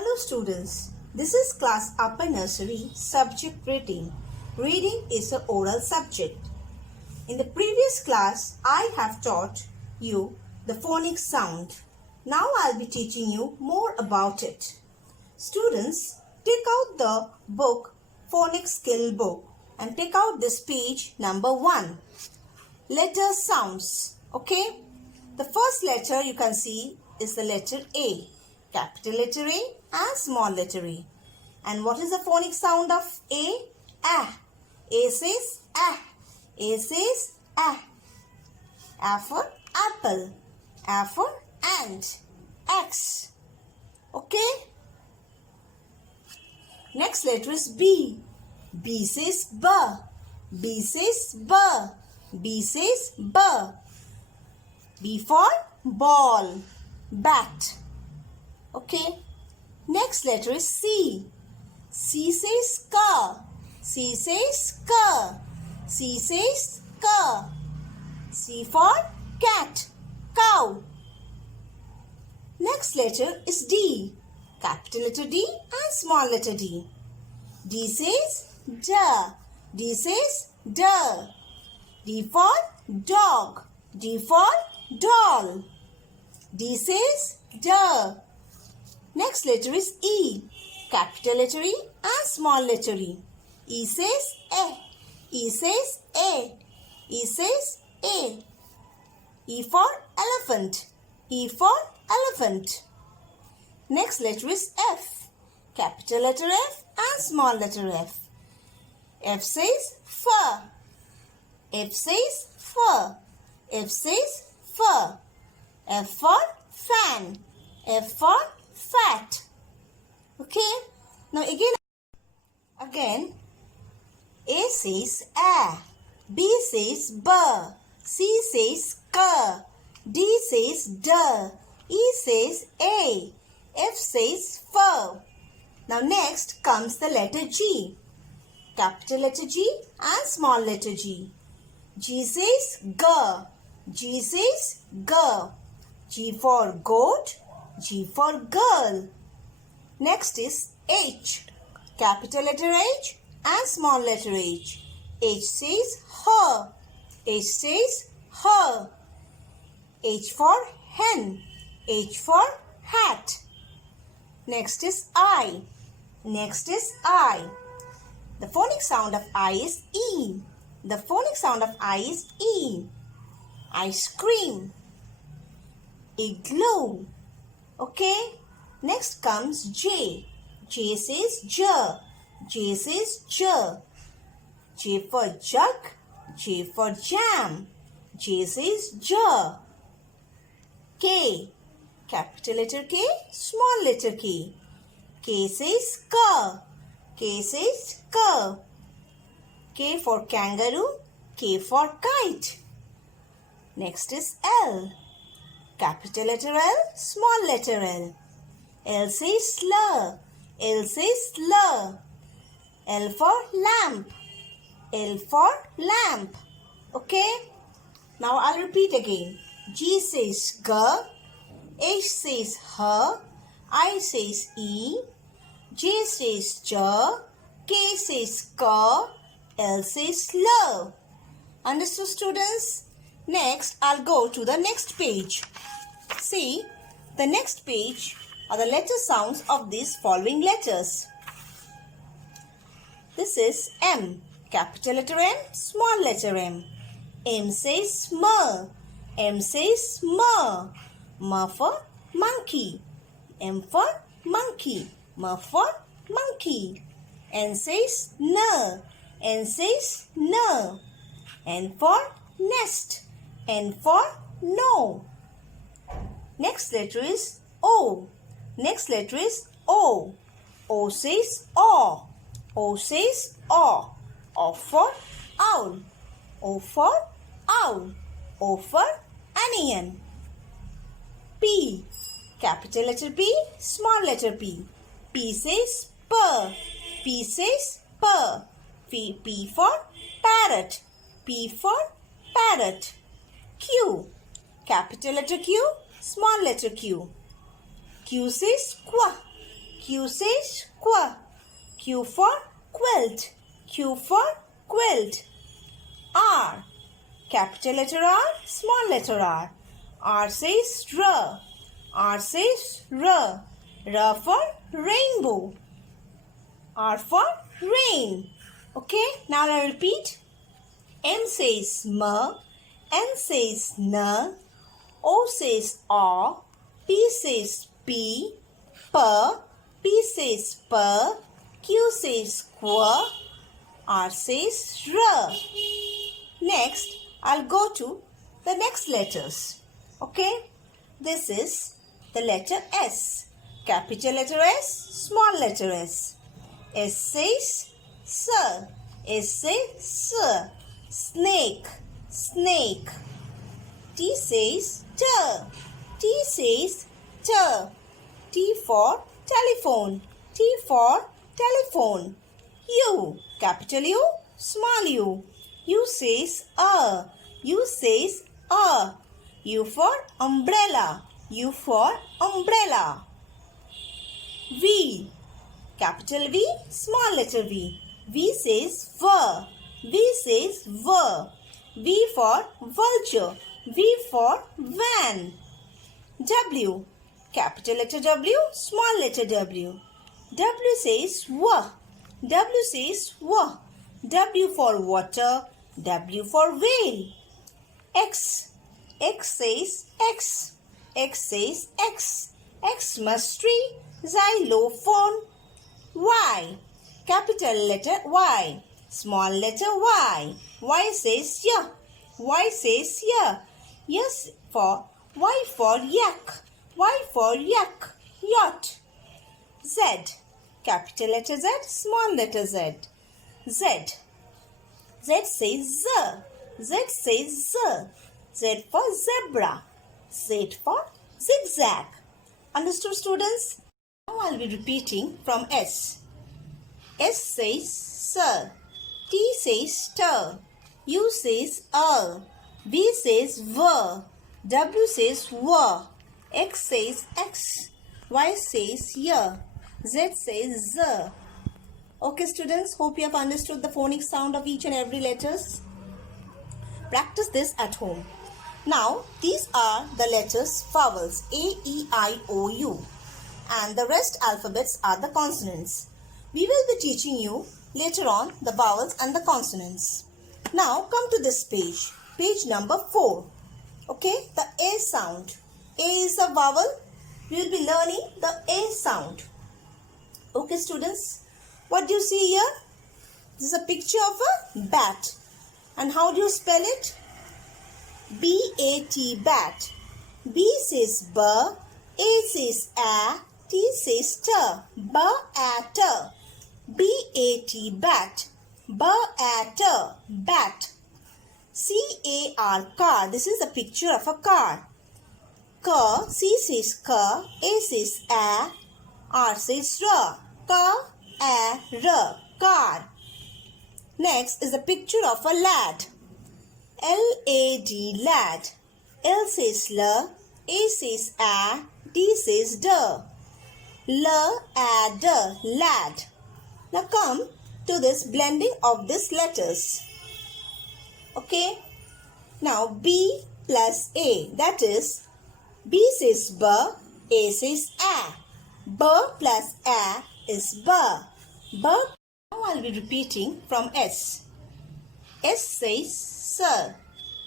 Hello students, this is class upper nursery subject reading. Reading is an oral subject. In the previous class, I have taught you the phonics sound. Now I'll be teaching you more about it. Students, take out the book, phonics skill book, and take out this page number 1. Letter sounds. Okay? The first letter you can see is the letter A. Capital letter A and small letter A. And what is the phonic sound of A? Ah. A says ah. A says ah. A for apple. A for ant. X. Okay? Next letter is B. B says B. B says B. B says B. B for ball. Bat. Okay. Next letter is C. C says ka. C says ka. C says ka. C for cat. Cow. Next letter is D. Capital letter D and small letter D. D says da. D says da. D for dog. D for doll. D says da. Next letter is E. Capital letter E and small letter E. E says eh. E says A. E says A. E for elephant. E for elephant. Next letter is F. Capital letter F and small letter F. F says fur. F says fur. F says fur. F for fan. F for fat. Okay. Now again. A says a. B says b. C says k. D says d. E says a. F says fur. Now next comes the letter G. Capital letter G and small letter G. G says g. G says g. G for goat. G for girl. Next is H. Capital letter H and small letter H. H says her. H says her. H for hen. H for hat. Next is I. Next is I. The phonic sound of I is E. The phonic sound of I is E. Ice cream. Igloo. Okay. Next comes J. J says J. J says J. J for jug. J for jam. J says J. K. Capital letter K, small letter K. K says K. K says K. K for kangaroo. K for kite. Next is L. Capital letter L, small letter L. L says slur. L says slur. L for lamp. L for lamp. Okay? Now I'll repeat again. G says G. H says her. I says E. J says J. K says K. L says slur. Understood, students? Next, I'll go to the next page. See, the next page are the letter sounds of these following letters. This is M. Capital letter M, small letter M. M says M. M says M. M for monkey. M for monkey. M for monkey. N says N. N says N. N for nest. N for no. Next letter is O. Next letter is O. O says O. O says O. O for owl. O for owl. O for onion. P. Capital letter P, small letter P. P says P. P says P. P for parrot. P for parrot. Q. Capital letter Q, small letter Q. Q says qua. Q says qua. Q for quilt. Q for quilt. R. Capital letter R, small letter R. R says R. R says R. R for rainbow. R for rain. Okay, now I repeat. M says M. N says N. O says O. P says P. P. P says P. Q says Q. R says R. Next, I'll go to the next letters. Okay, this is the letter S. Capital letter S, small letter s. S says S. S says S. Snake, snake. T says T. T says T. T for telephone. T for telephone. U. Capital U, small u. U says A. U says A. U for umbrella. U for umbrella. V. Capital V, small letter v. V says V. V says V. V for vulture. V for van. W. Capital letter W, small letter w. W says W. W says W. W for water. W for whale. X. X says X. X says X. Xmas tree, xylophone. Y. Capital letter Y. Small letter y. Y says Y. Y says Y. Yes for Y for yak. Y for yak. Yacht. Z. Capital letter Z. Small letter z. Z. Z says Z. Z says Z. Z for zebra. Z for zigzag. Understood, students? Now I'll be repeating from S. S says Sir. T says T. U says V says V. W says W. X says X. Y says Y. Z says Z. Okay, students, hope you have understood the phonic sound of each and every letters. Practice this at home. Now, these are the letters vowels A, E, I, O, U. And the rest alphabets are the consonants. We will be teaching you later on the vowels and the consonants. Now, come to this page. Page number 4. Okay, the A sound. A is a vowel. We will be learning the A sound. Okay, students. What do you see here? This is a picture of a bat. And how do you spell it? B-A-T, bat. B says B, A says A, T says T. B-A-T. B-A-T, bat. B-A-T, bat. C-A-R, car. This is a picture of a car. Car, C says car, A says A, R says R. Car, car. Next is a picture of a lad. L-A-D, lad. L says L, A says A, D says D. L-A-D, lad. Now come to this blending of these letters. Okay. Now B plus A, that is B says B, A says A. B plus A is B. B. Now I'll be repeating from S. S says Sir.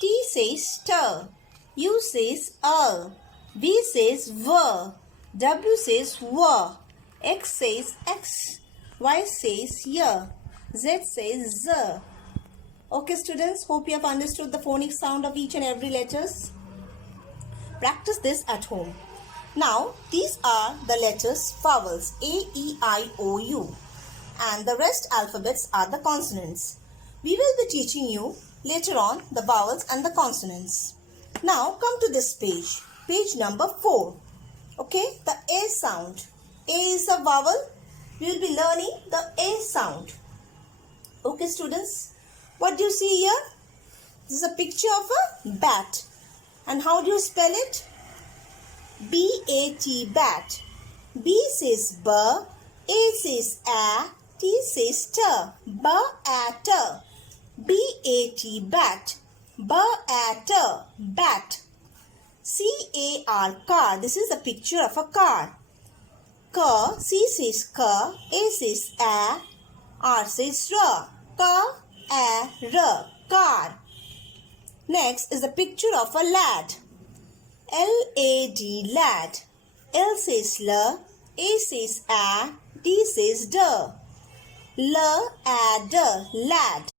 T says T. U says V says V. W says W. X says X. Y says Y. Z says Z. Okay, students, hope you have understood the phonic sound of each and every letters. Practice this at home. Now, these are the letters vowels A, E, I, O, U. And the rest alphabets are the consonants. We will be teaching you later on the vowels and the consonants. Now, come to this page. Page number 4. Okay, the A sound. A is a vowel. We will be learning the A sound. Okay, students. What do you see here? This is a picture of a bat. And how do you spell it? B-A-T, bat. B says B, A says A, T says T. B-A-T. B-A-T, bat. B-A-T, bat. C-A-R, car. This is a picture of a car. Car, C says car, A says A, R says R. Car, car. Next is a picture of a lad. L-A-D, lad. L says L, A says A, D says D. L-A-D, lad.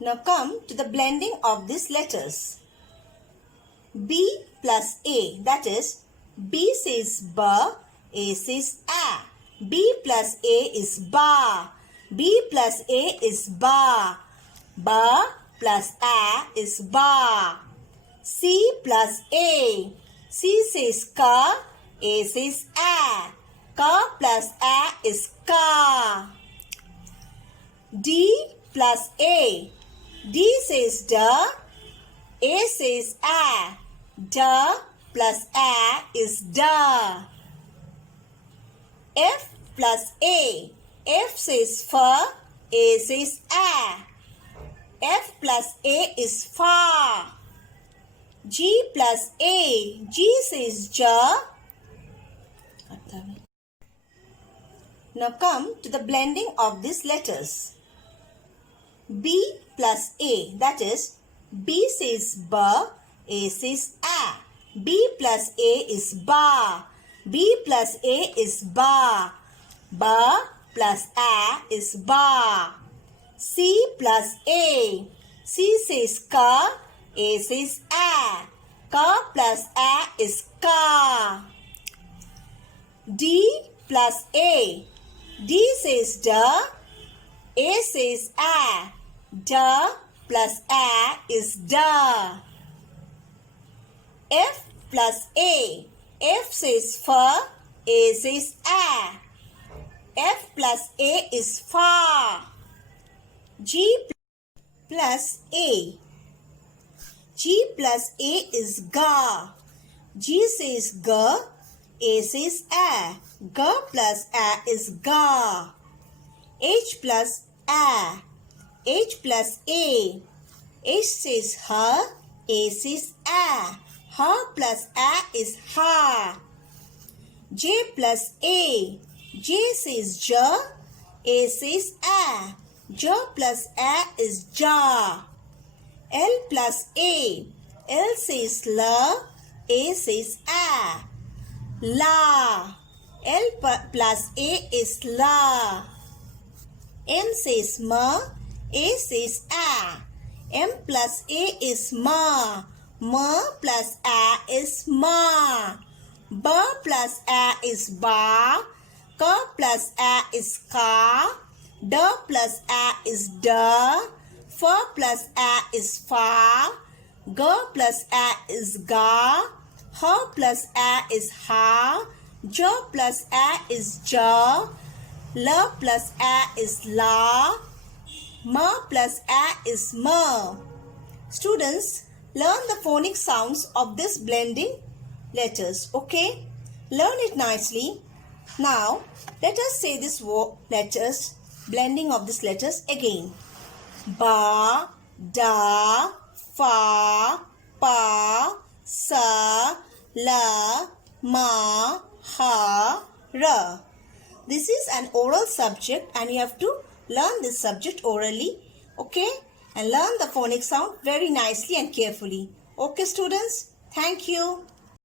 Now come to the blending of these letters. B plus A, that is, B says B, A says A. B plus A is ba. B plus A is ba. Ba plus A is ba. C plus A. C says ka, A says A. Ka plus A is ka. D plus A. D says da, A says A. Da plus A is da. F plus A. F says fa, A says A. F plus A is fa. G plus A. G says ja. Now come to the blending of these letters. B plus A, that is, B says ba, A says A. B plus A is ba. B plus A is ba. Ba plus A is ba. C plus A. C says ka, A says A. Ka plus A is ka. D plus A. D says da, A says A. Da plus A is da. F plus A. F says fa, A says A. F plus A is fa. G plus A. G plus A is ga. G says ga, A says A. Ga plus A is ga. H plus A. H plus A. H says ha, A says A. Ha plus A is ha. J plus A. J says ja, A says A. Ja plus A is ja. L plus A. L says la, A says A. La. L plus A is la. M says ma, A says A. M plus A is ma. Ma plus A is ma. Ba plus A is ba. Ka plus A is ka. Da plus A is da. Fa plus A is fa. Ga plus A is ga. Ha plus A is ha. Ja plus A is ja. La plus A is la. Ma plus A is ma. Students, learn the phonic sounds of this blending letters, okay? Learn it nicely. Now, let us say this letters, blending of these letters again. Ba, da, fa, pa, sa, la, ma, ha, ra. This is an oral subject and you have to learn this subject orally, okay? And learn the phonic sound very nicely and carefully. Okay, students? Thank you.